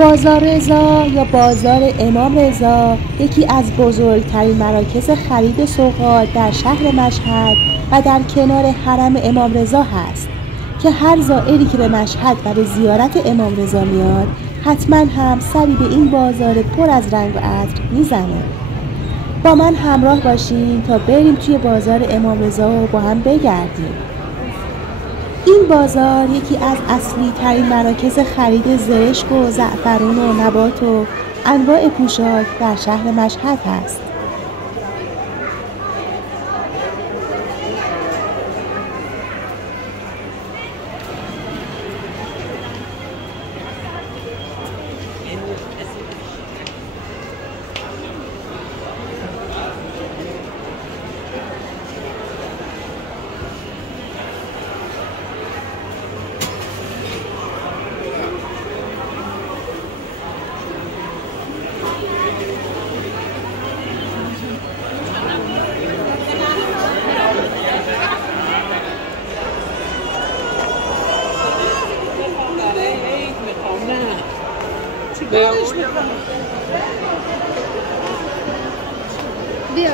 بازار رضا یا بازار امام رضا یکی از بزرگترین مراکز خرید سوغات در شهر مشهد و در کنار حرم امام رضا هست که هر زائری که به مشهد و به زیارت امام رضا میاد حتما هم سری به این بازار پر از رنگ و عطر میزنه. با من همراه باشین تا بریم توی بازار امام رضا و با هم بگردیم. این بازار یکی از اصلی ترین مراکز خرید زرشک و زعفرون و نبات و انواع پوشاک در شهر مشهد هست. بیا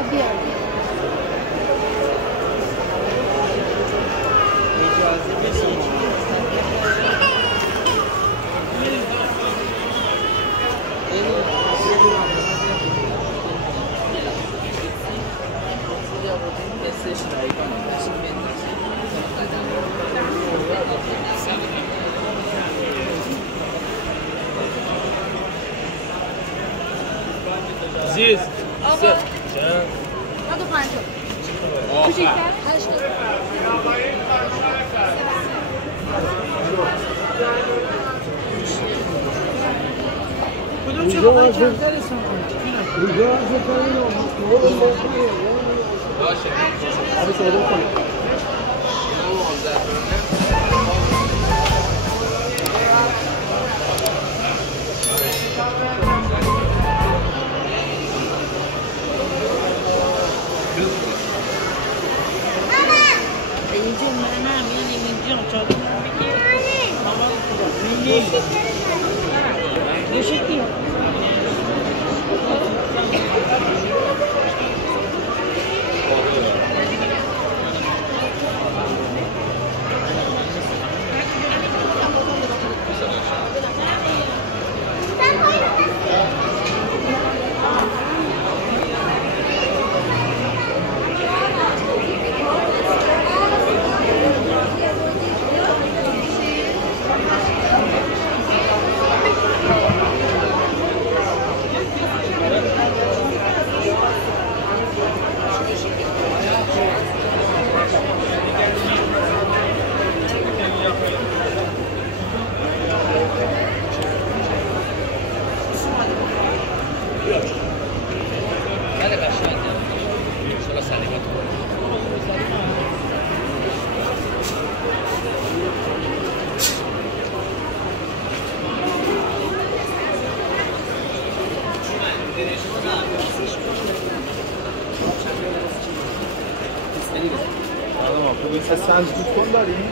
عزیز آقا ما دو پنجم کوچیک‌تر 8 کدوم چه واقعا کمتر اسم سنجدود کن داریم؟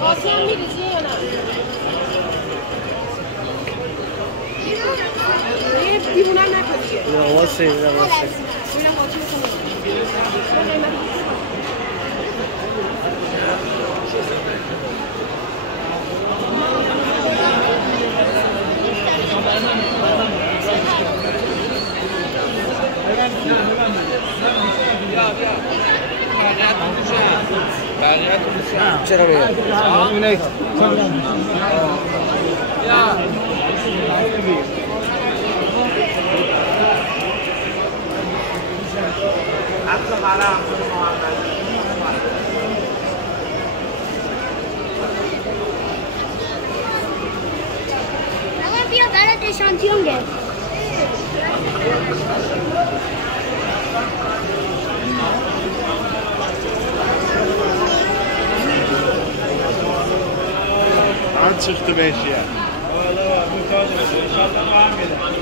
آسان میریزی یا نه؟ دیوونه نکنی یا واسه ببینم باچه چرا بیاد؟ بیا برات اشانتیون گرفت. من çıktı 5'ye. Valla bu kadar. İnşallah var mıydı?